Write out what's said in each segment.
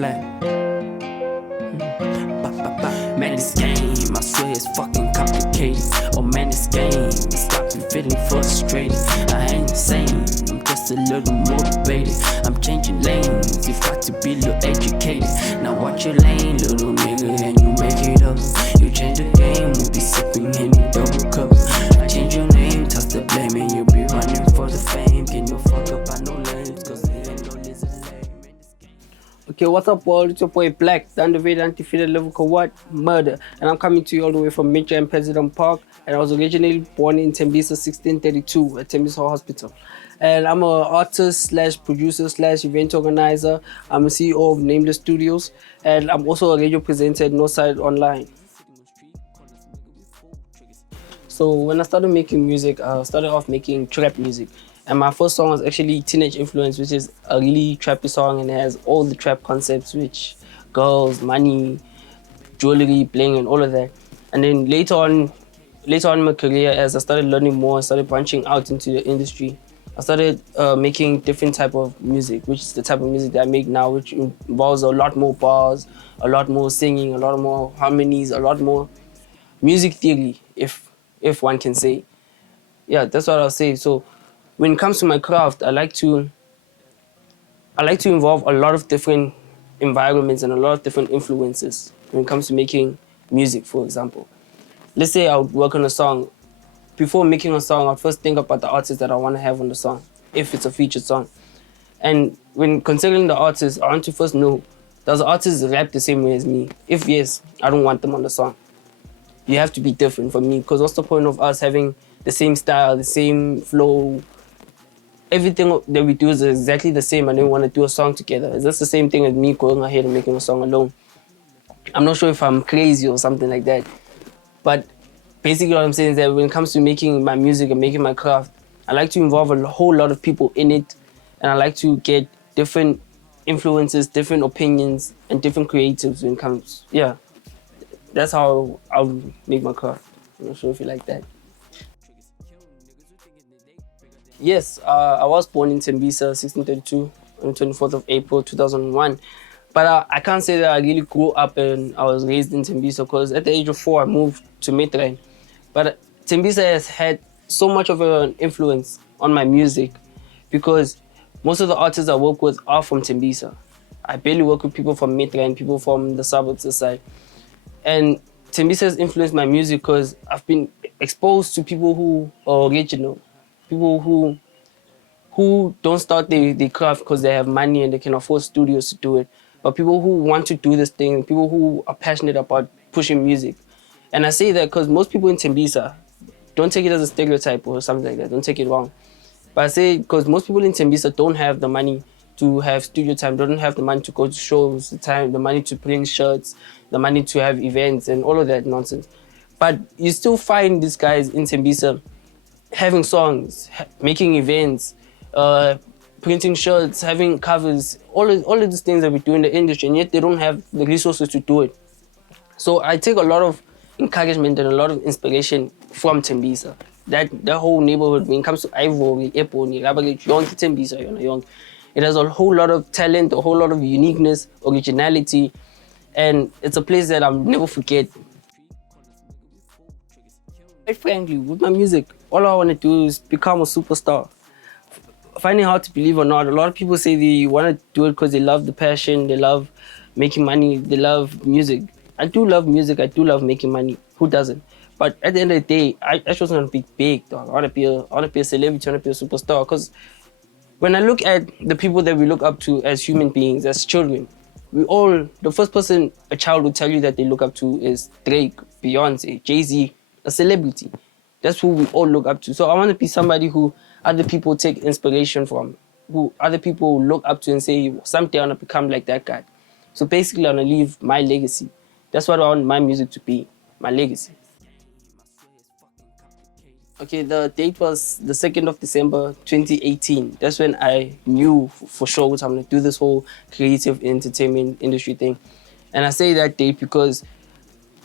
black. Man, this game, I swear it's fucking complicated. Oh man, this game, it's got me feeling frustrated. I ain't insane, I'm just a little motivated. I'm changing lanes, you've got to be a little educated. Now watch your lane, little nigga, and you make it up. You change the game, we'll be sipping any double cup. I change your name, toss the blame, and you'll be running for the fame. Get no fuck up, I know lanes, cause there ain't no lizard lame. Okay, what's up world? It's your boy Blvck, the undefeated, undefeated Blvck what? Murder. And I'm coming to you all the way from Midrand President Park. And I was originally born in Tembisa 1632 at Tembisa Hospital. And I'm an artist slash producer slash event organizer. I'm a CEO of Nameless Studios. And I'm also a radio presenter at Northside Online. So when I started making music, I started off making trap music. And my first song was actually Teenage Influence, which is a really trappy song and it has all the trap concepts, which girls, money, jewelry, bling, and all of that. And then later on in my career, as I started learning more, I started branching out into the industry. I started making different type of music, which is the type of music that I make now, which involves a lot more bars, a lot more singing, a lot more harmonies, a lot more music theory, if one can say. Yeah, that's what I'll say. So when it comes to my craft, I like to involve a lot of different environments and a lot of different influences when it comes to making music, for example. Let's say I would work on a song. Before making a song, I'd first think about the artist that I want to have on the song, if it's a featured song. And when considering the artist, I want to first know, does the artist rap the same way as me? If yes, I don't want them on the song. You have to be different from me, because what's the point of us having the same style, the same flow? Everything that we do is exactly the same and then we want to do a song together. Is this the same thing as me going ahead and making a song alone? I'm not sure if I'm crazy or something like that. But basically what I'm saying is that when it comes to making my music and making my craft, I like to involve a whole lot of people in it. And I like to get different influences, different opinions, and different creatives when it comes. Yeah, that's how I'll make my craft. I'm not sure if you like that. Yes, I was born in Tembisa 1632 on the 24th of April 2001. But I can't say that I really grew up and I was raised in Tembisa, because at the age of 4, I moved to Midrand. But Tembisa has had so much of an influence on my music because most of the artists I work with are from Tembisa. I barely work with people from Midrand, people from the suburbs aside. And Tembisa has influenced my music because I've been exposed to people who are original. People who don't start their craft because they have money and they can afford studios to do it. But people who want to do this thing, people who are passionate about pushing music. And I say that because most people in Tembisa, don't take it as a stereotype or something like that, don't take it wrong. But I say because most people in Tembisa don't have the money to have studio time, don't have the money to go to shows, the money to print shirts, the money to have events and all of that nonsense. But you still find these guys in Tembisa having songs, making events, printing shirts, having covers, all of these things that we do in the industry, and yet they don't have the resources to do it. So I take a lot of encouragement and a lot of inspiration from Tembisa. That whole neighborhood, when it comes to Ivory, Eponi, Rabaget, Yonki, Tembisa, it has a whole lot of talent, a whole lot of uniqueness, originality, and it's a place that I'll never forget. Quite frankly, with my music, all I want to do is become a superstar. Finding hard to believe or not, a lot of people say they want to do it because they love the passion, they love making money, they love music. I do love music, I do love making money. Who doesn't? But at the end of the day, I just want to be big, dog. I want to be a celebrity, I want to be a superstar. Because when I look at the people that we look up to as human beings, as children, the first person a child will tell you that they look up to is Drake, Beyonce, Jay-Z, a celebrity. That's who we all look up to. So I want to be somebody who other people take inspiration from, who other people look up to and say, someday I want to become like that guy. So basically I want to leave my legacy. That's what I want my music to be, my legacy. Okay, the date was the 2nd of December, 2018. That's when I knew for sure that I'm going to do this whole creative entertainment industry thing. And I say that date because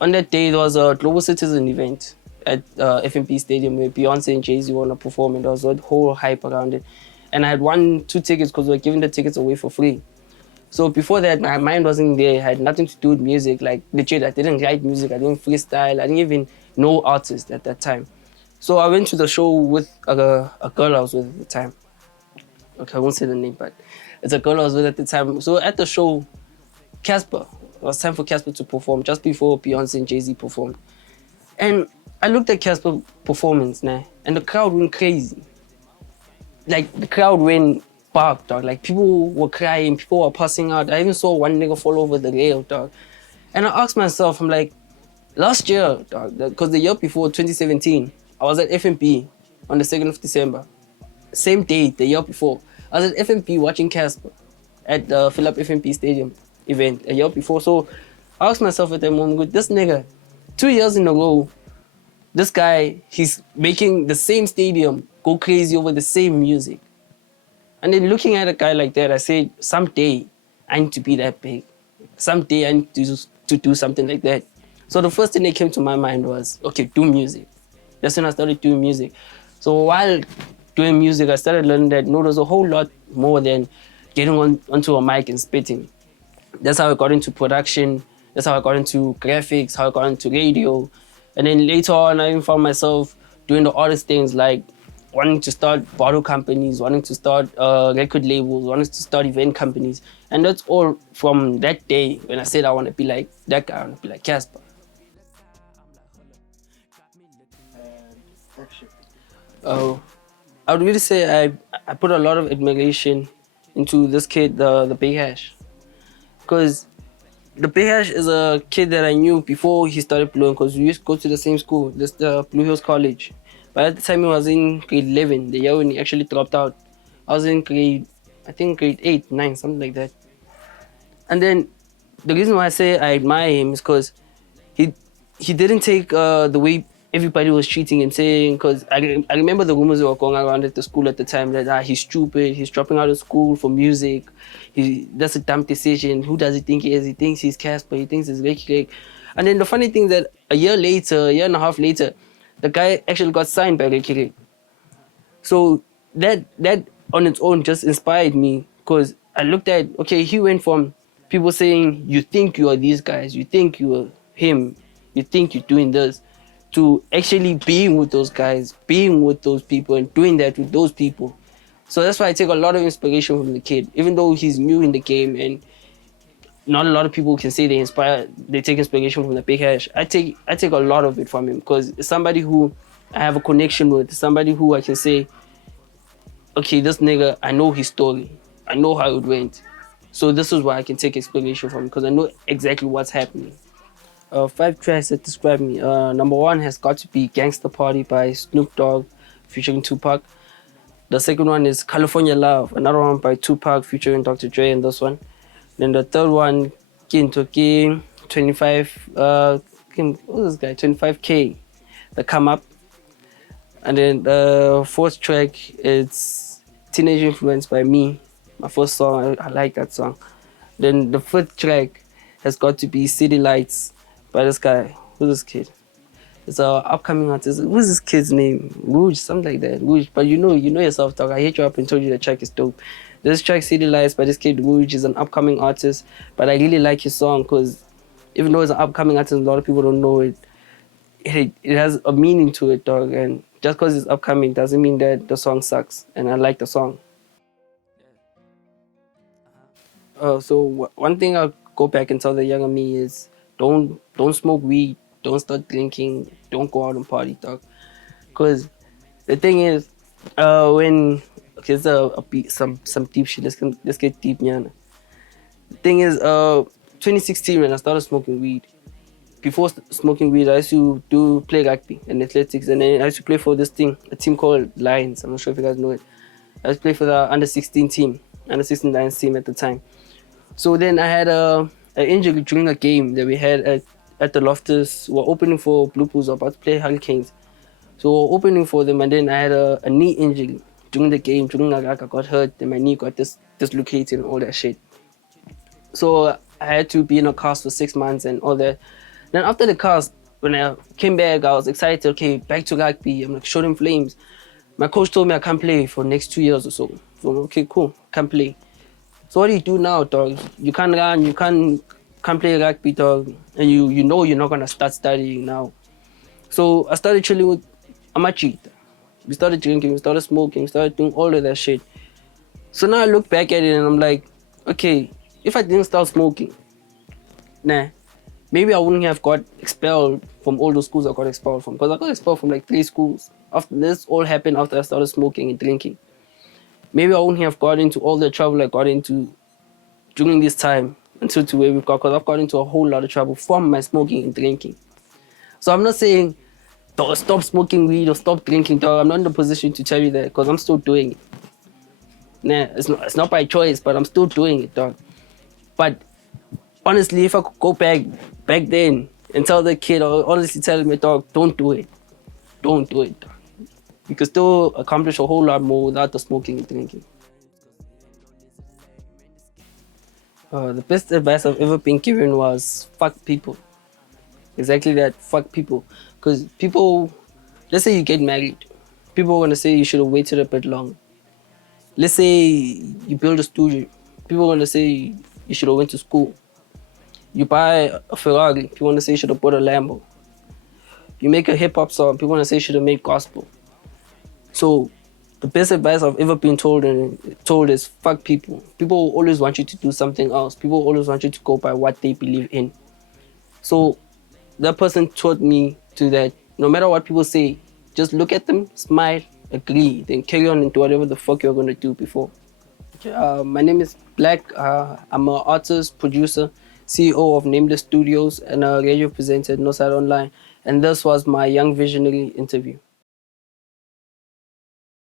on that day there was a global citizen event at FNP Stadium where Beyonce and Jay-Z were going to perform, and there was a whole hype around it. And I had won 2 tickets because we were giving the tickets away for free. So before that, my mind wasn't there. It had nothing to do with music. Like legit, I didn't write music. I didn't freestyle. I didn't even know artists at that time. So I went to the show with a girl I was with at the time. Okay, I won't say the name, but it's a girl I was with at the time. So at the show, Casper, it was time for Casper to perform just before Beyonce and Jay-Z performed. And I looked at Casper's performance, nah, and the crowd went crazy. Like, the crowd went bark, dog. Like, people were crying, people were passing out. I even saw one nigga fall over the rail, dog. And I asked myself, I'm like, last year, dog, because the year before, 2017, I was at FMP on the 2nd of December. Same day, the year before. I was at FMP watching Casper at the Fill Up FMP Stadium event a year before. So I asked myself at that moment, this nigga, 2 years in a row, this guy, he's making the same stadium go crazy over the same music. And then looking at a guy like that, I said, someday I need to be that big. Someday I need to do something like that. So the first thing that came to my mind was, okay, do music. That's when I started doing music. So while doing music, I started learning that, no, there's a whole lot more than getting onto a mic and spitting. That's how I got into production. That's how I got into graphics, how I got into radio. And then later on, I even found myself doing the oddest things, like wanting to start bottle companies, wanting to start record labels, wanting to start event companies. And that's all from that day when I said I want to be like that guy, I want to be like Casper. I would really say I put a lot of admiration into this kid, the Big Hash. Because the Big Hash is a kid that I knew before he started blowing, because we used to go to the same school, this the Blue Hills College. But at the time he was in grade 11, the year when he actually dropped out. I was in grade 8, 9, something like that. And then the reason why I say I admire him is because he didn't take the way everybody was treating him, saying, because I remember the rumors that were going around at the school at the time that he's stupid, he's dropping out of school for music, that's a dumb decision, who does he think he is? He thinks he's Casper, he thinks he's Ricky. And then the funny thing that a year and a half later, the guy actually got signed by Ricky. So that on its own just inspired me, because I looked at, okay, he went from people saying, you think you are these guys, you think you are him, you think you're doing this, to actually being with those guys, being with those people and doing that with those people. So that's why I take a lot of inspiration from the kid. Even though he's new in the game and not a lot of people can say they take inspiration from the Big Hash, I take a lot of it from him, because it's somebody who I have a connection with, somebody who I can say, okay, this nigga, I know his story, I know how it went. So this is why I can take inspiration from him, because I know exactly what's happening. 5 tracks that describe me. Number 1 has got to be Gangsta Party by Snoop Dogg featuring Tupac. The second one is California Love, another one by Tupac featuring Dr. Dre in this one. Then the third one, Kintoki, 25, who's this guy? 25K, The Come Up. And then the fourth track is Teenage Influence by Me, my first song. I like that song. Then the fifth track has got to be City Lights by this guy. Who's this kid? It's an upcoming artist. Who's this kid's name? Rouge, something like that. Rouge. But you know yourself, dog. I hit you up and told you the track is dope. This track, City Lights by this kid Rouge, is an upcoming artist. But I really like his song, because even though it's an upcoming artist, a lot of people don't know it. It has a meaning to it, dog. And just because it's upcoming doesn't mean that the song sucks. And I like the song. So one thing I'll go back and tell the younger me is, don't smoke weed, don't start drinking, don't go out and party, dog. Because the thing is, it's some deep shit. Let's get deep, man. The thing is, 2016 when I started smoking weed. Before smoking weed, I used to play rugby and athletics, and then I used to play for a team called Lions. I'm not sure if you guys know it. I used to play for the under 16 Lions team at the time. So then I had an injury during a game that we had at the Loftus. We're opening for Blue Bulls, about to play Hurricanes. So we're opening for them, and then I had a knee injury during the game. During the I got hurt, and my knee got dislocated and all that shit. So I had to be in a cast for 6 months and all that. Then after the cast, when I came back, I was excited. Okay, back to rugby. I'm like, short in flames. My coach told me I can't play for the next 2 years or so. So okay, cool, can't play. So what do you do now, dog? You can't run, you can't play rugby, dog, and you know you're not gonna start studying now. So I started chilling with Amachita. We started drinking, we started smoking, we started doing all of that shit. So now I look back at it and I'm like, okay, if I didn't start smoking, maybe I wouldn't have got expelled from all those schools I got expelled from. Because I got expelled from like 3 schools. After this all happened after I started smoking and drinking. Maybe I wouldn't have got into all the trouble I got into during this time until to where we've got, because I've got into a whole lot of trouble from my smoking and drinking. So I'm not saying stop smoking weed or stop drinking, dog. I'm not in a position to tell you that because I'm still doing it. It's not by choice, but I'm still doing it, dog. But honestly, if I could go back then and tell the kid, or honestly tell him, dog, don't do it. Don't do it, dog. You could still accomplish a whole lot more without the smoking and drinking. The best advice I've ever been given was fuck people. Exactly that, fuck people. Because people, let's say you get married. People are going to say you should have waited a bit longer. Let's say you build a studio. People are going to say you should have went to school. You buy a Ferrari. People want to say you should have bought a Lambo. You make a hip-hop song. People want to say you should have made gospel. So the best advice I've ever been told is fuck people. People will always want you to do something else. People will always want you to go by what they believe in. So that person taught me to that no matter what people say, just look at them, smile, agree, then carry on into whatever the fuck you're going to do before. My name is Blvck. I'm an artist, producer, CEO of Nameless Studios, and a radio presenter at Northside Online. And this was my Young Visionary interview.